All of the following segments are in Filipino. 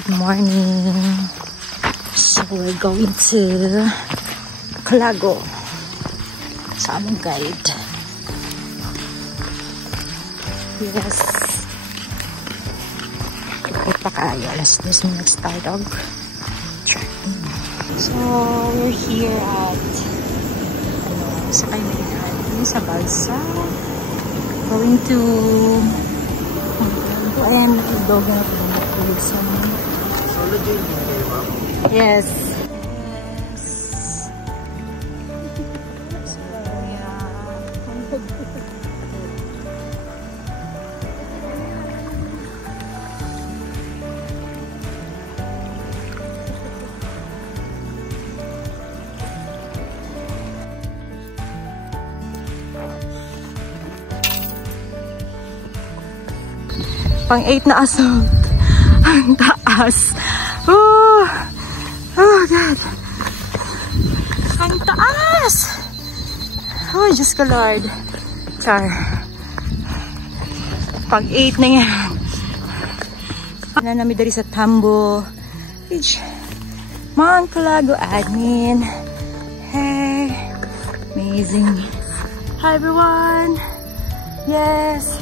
Good morning. So we're going to Calago sa aming guide. Yes. Ito pa kayo. Alas 2 minutes tayo. So we're here at sa Kaibigan sa Balsa. Going to and dog na yes. So yeah. Pang 8 na assault. Ang taas. Oh, oh God. Ang taas. Oh, Diyos ko Lord. Char. Pang 8 na yan. Nanami dari sa Tambo Beach. Mount Calago admin. Hey. Amazing. Hi everyone. Yes.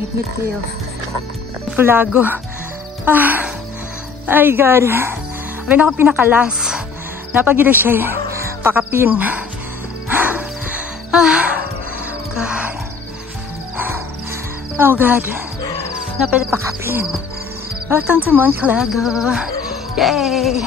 Ngit-ngit kayo. Calago. Ay God. Abay na ako pinakalas. Napagila siya pakapin. God. Oh God. Napagila pakapin. Welcome to Mount Calago. Yay!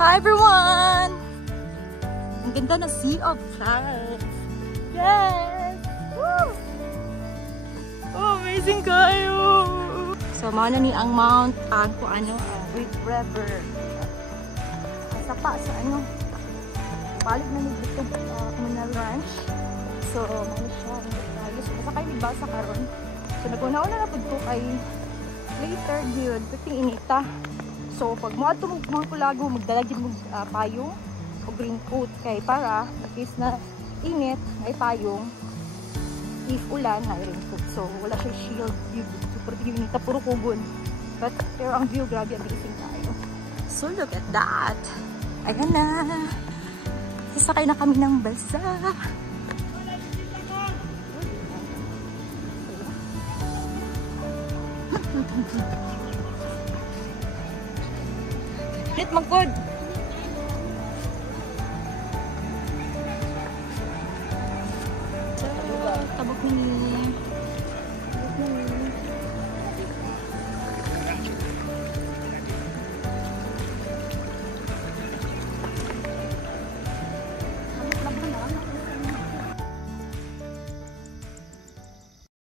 Hi everyone! Ang ganda na sea of clouds. Yes! Woo! Oh, amazing kayo! So, mana ni ang Mount Great River. Sa pa sa balik na ni dito Communal Ranch. So, ano siya, so, masakay ni Balsa karon. So, naguna-una na po kay later yun, puting inita. So, pag mo ato mga Calago, magdalagin mo payong o green coat kay para in case na init, ay payong. If ulan, ay raincoat. So, wala siya shield. Super unit, puro kugon. Pero ang view, grabe, amazing tayo. So, look at that. Ayan na. Sasakay na kami ng balsa. Hit magkod. Tabok Mini.